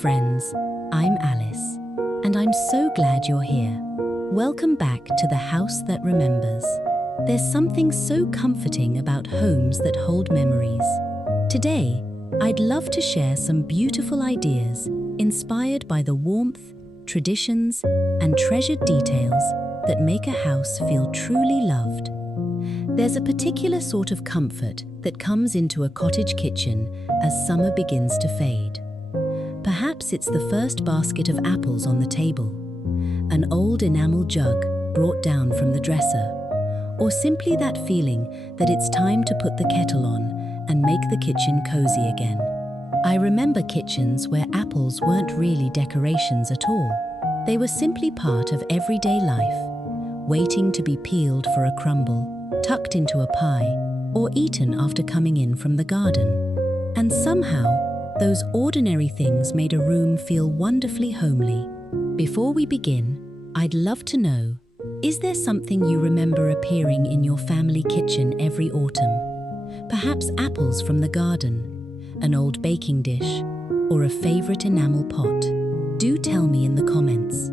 friends, I'm Alice, and I'm so glad you're here. Welcome back to the house that remembers. There's something so comforting about homes that hold memories. Today, I'd love to share some beautiful ideas inspired by the warmth, traditions, and treasured details that make a house feel truly loved. There's a particular sort of comfort that comes into a cottage kitchen as summer begins to fade. Perhaps it's the first basket of apples on the table, an old enamel jug brought down from the dresser, or simply that feeling that it's time to put the kettle on and make the kitchen cozy again. I remember kitchens where apples weren't really decorations at all. They were simply part of everyday life, waiting to be peeled for a crumble, tucked into a pie, or eaten after coming in from the garden. And somehow, those ordinary things made a room feel wonderfully homely. Before we begin, I'd love to know, is there something you remember appearing in your family kitchen every autumn? Perhaps apples from the garden, an old baking dish, or a favorite enamel pot? Do tell me in the comments.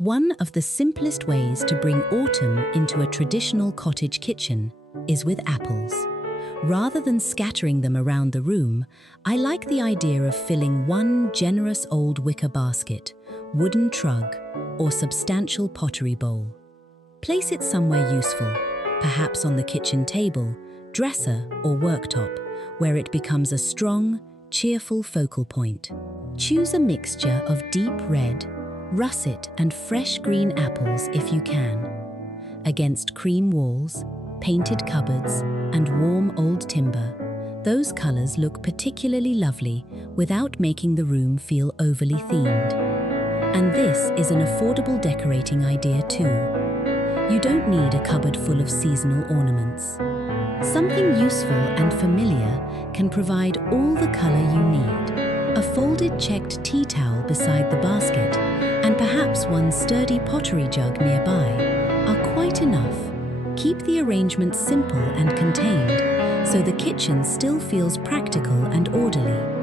One of the simplest ways to bring autumn into a traditional cottage kitchen is with apples. Rather than scattering them around the room, I like the idea of filling one generous old wicker basket, wooden trug, or substantial pottery bowl. Place it somewhere useful, perhaps on the kitchen table, dresser, or worktop, where it becomes a strong, cheerful focal point. Choose a mixture of deep red, russet and fresh green apples if you can. Against cream walls, painted cupboards, and warm old timber, those colours look particularly lovely without making the room feel overly themed. And this is an affordable decorating idea too. You don't need a cupboard full of seasonal ornaments. Something useful and familiar can provide all the colour you need. A folded checked tea towel beside the basket and perhaps one sturdy pottery jug nearby are quite enough. Keep the arrangement simple and contained, so the kitchen still feels practical and orderly.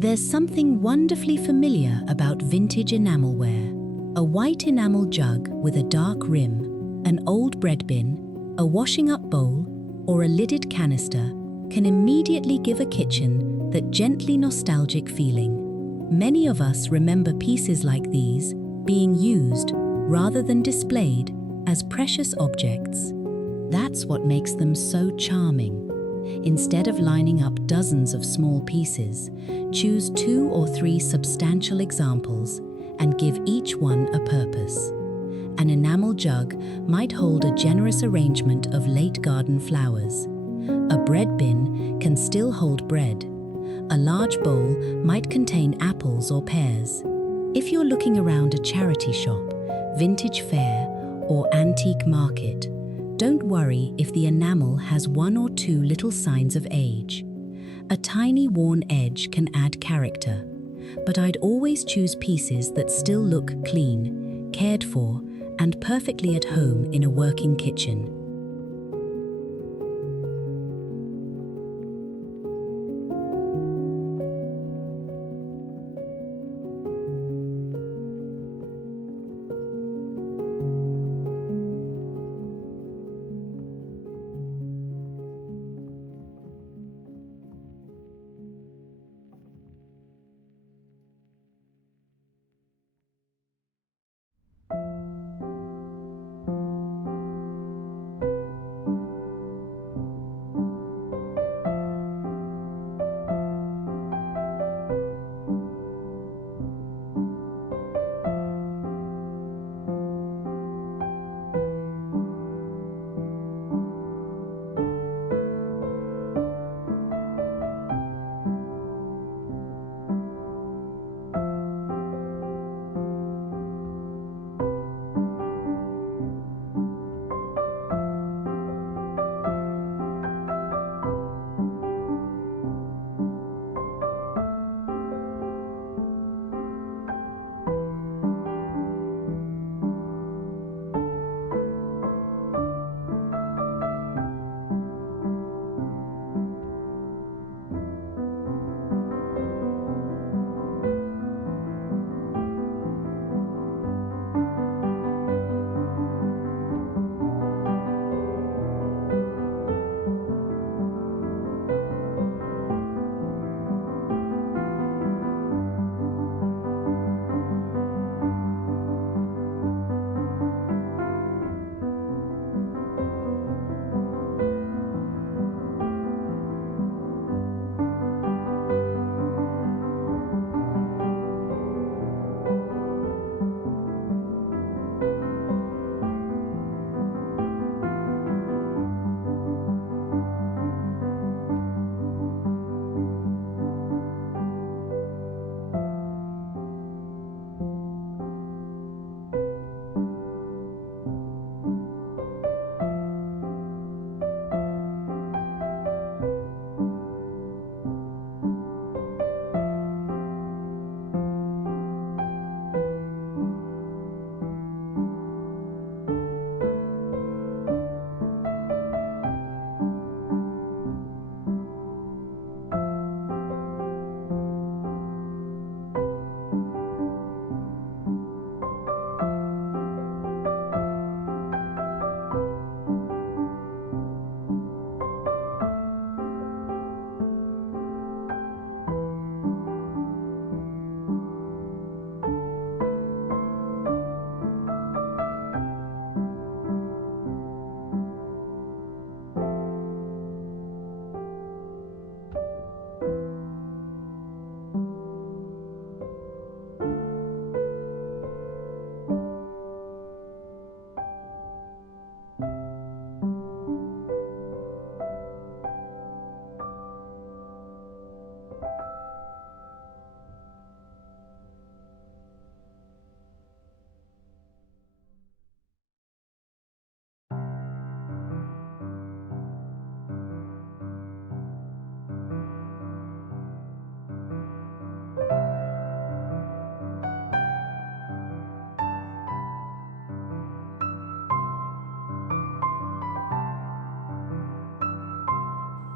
There's something wonderfully familiar about vintage enamelware. A white enamel jug with a dark rim, an old bread bin, a washing up bowl, or a lidded canister can immediately give a kitchen that gently nostalgic feeling. Many of us remember pieces like these being used rather than displayed as precious objects. That's what makes them so charming. Instead of lining up dozens of small pieces, choose 2 or 3 substantial examples and give each one a purpose. An enamel jug might hold a generous arrangement of late garden flowers. A bread bin can still hold bread. A large bowl might contain apples or pears. If you're looking around a charity shop, vintage fair, or antique market, don't worry if the enamel has 1 or 2 little signs of age. A tiny worn edge can add character, but I'd always choose pieces that still look clean, cared for, and perfectly at home in a working kitchen.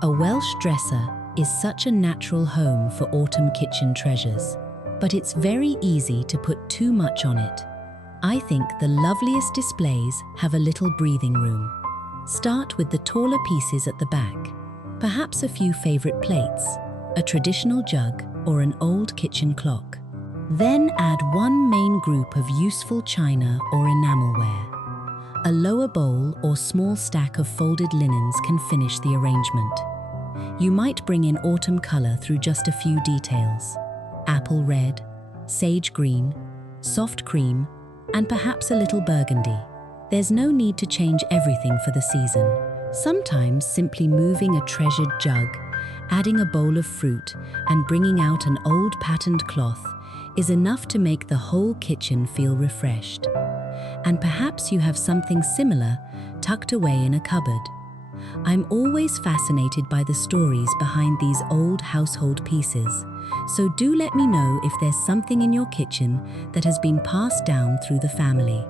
A Welsh dresser is such a natural home for autumn kitchen treasures, but it's very easy to put too much on it. I think the loveliest displays have a little breathing room. Start with the taller pieces at the back, perhaps a few favorite plates, a traditional jug, or an old kitchen clock. Then add one main group of useful china or enamelware. A lower bowl or small stack of folded linens can finish the arrangement. You might bring in autumn color through just a few details: apple red, sage green, soft cream, and perhaps a little burgundy. There's no need to change everything for the season. Sometimes simply moving a treasured jug, adding a bowl of fruit, and bringing out an old patterned cloth is enough to make the whole kitchen feel refreshed. And perhaps you have something similar tucked away in a cupboard. I'm always fascinated by the stories behind these old household pieces, so do let me know if there's something in your kitchen that has been passed down through the family.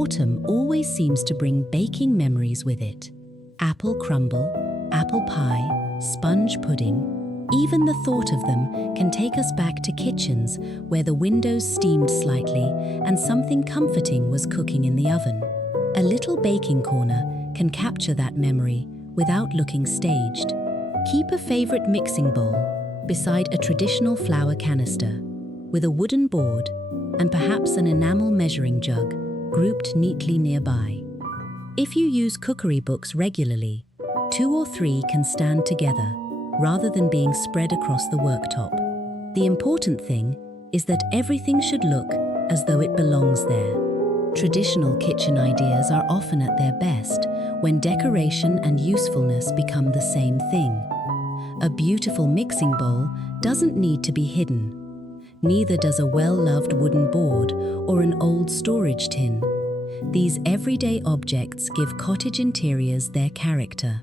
autumn always seems to bring baking memories with it. Apple crumble, apple pie, sponge pudding. Even the thought of them can take us back to kitchens where the windows steamed slightly and something comforting was cooking in the oven. A little baking corner can capture that memory without looking staged. Keep a favorite mixing bowl beside a traditional flour canister, with a wooden board and perhaps an enamel measuring jug grouped neatly nearby. If you use cookery books regularly, 2 or 3 can stand together rather than being spread across the worktop. The important thing is that everything should look as though it belongs there. Traditional kitchen ideas are often at their best when decoration and usefulness become the same thing. A beautiful mixing bowl doesn't need to be hidden. Neither does a well-loved wooden board or an old storage tin. These everyday objects give cottage interiors their character.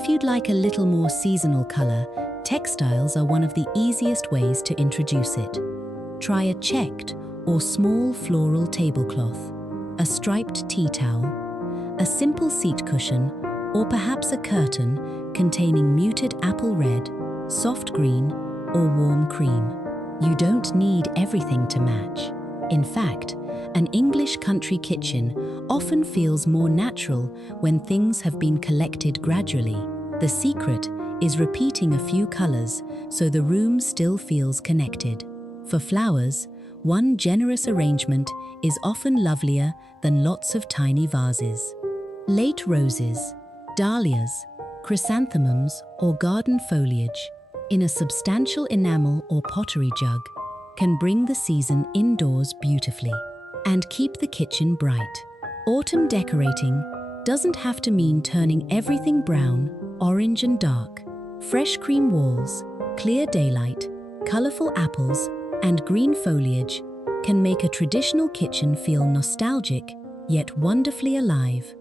If you'd like a little more seasonal color, textiles are one of the easiest ways to introduce it. Try a checked or small floral tablecloth, a striped tea towel, a simple seat cushion, or perhaps a curtain containing muted apple red, soft green, or warm cream. You don't need everything to match. In fact, an English country kitchen often feels more natural when things have been collected gradually. The secret is repeating a few colors so the room still feels connected. For flowers, one generous arrangement is often lovelier than lots of tiny vases. Late roses, dahlias, chrysanthemums, or garden foliage in a substantial enamel or pottery jug can bring the season indoors beautifully and keep the kitchen bright. Autumn decorating doesn't have to mean turning everything brown, orange, and dark. Fresh cream walls, clear daylight, colorful apples, and green foliage can make a traditional kitchen feel nostalgic yet wonderfully alive.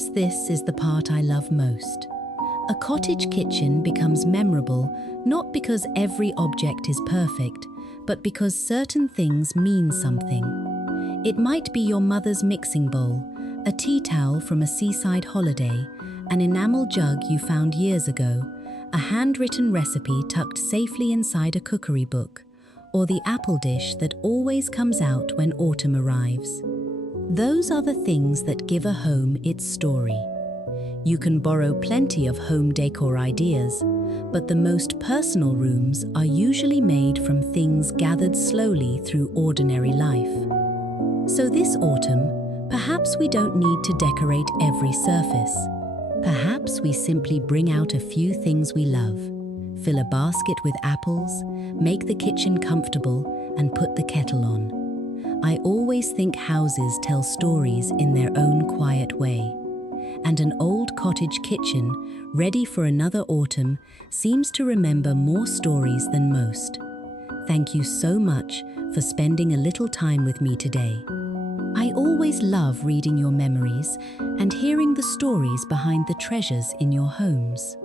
Perhaps this is the part I love most. A cottage kitchen becomes memorable not because every object is perfect, but because certain things mean something. It might be your mother's mixing bowl, a tea towel from a seaside holiday, an enamel jug you found years ago, a handwritten recipe tucked safely inside a cookery book, or the apple dish that always comes out when autumn arrives. Those are the things that give a home its story. You can borrow plenty of home decor ideas, but the most personal rooms are usually made from things gathered slowly through ordinary life. So this autumn, perhaps we don't need to decorate every surface. Perhaps we simply bring out a few things we love, fill a basket with apples, make the kitchen comfortable, and put the kettle on. I always think houses tell stories in their own quiet way, and an old cottage kitchen, ready for another autumn, seems to remember more stories than most. Thank you so much for spending a little time with me today. I always love reading your memories and hearing the stories behind the treasures in your homes.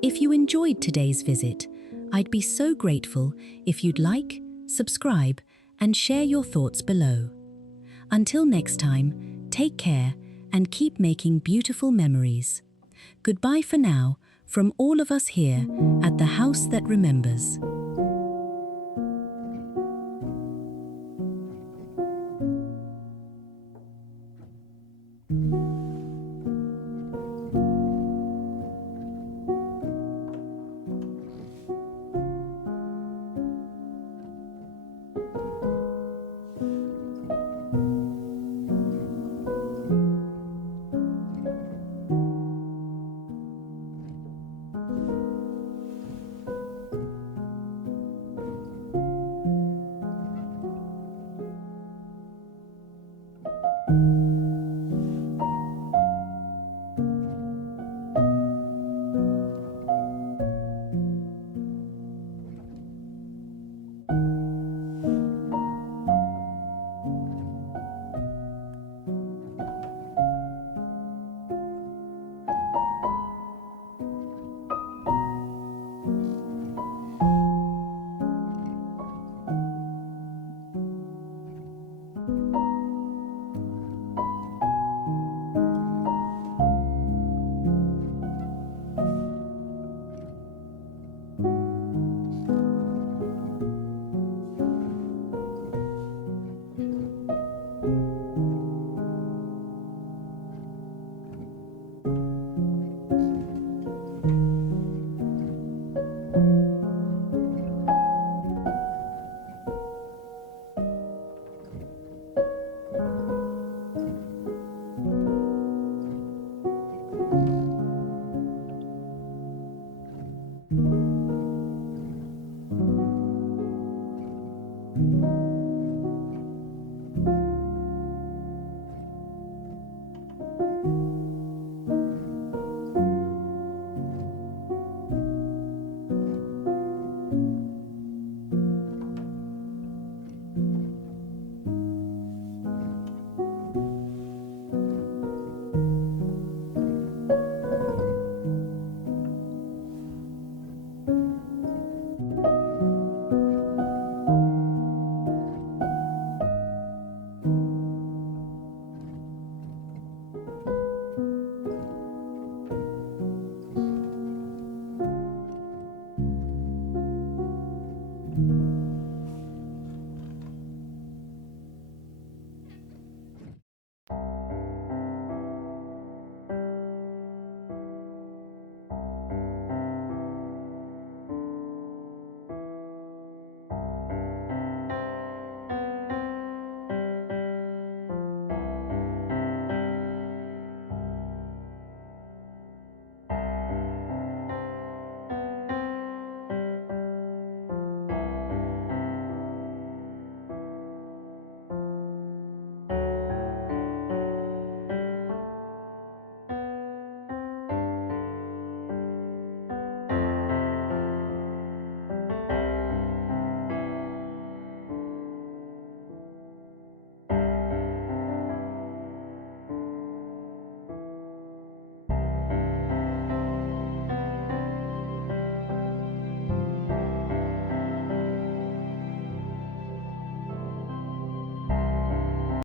If you enjoyed today's visit, I'd be so grateful if you'd like, subscribe, and share your thoughts below. Until next time, take care and keep making beautiful memories. Goodbye for now from all of us here at the House That Remembers.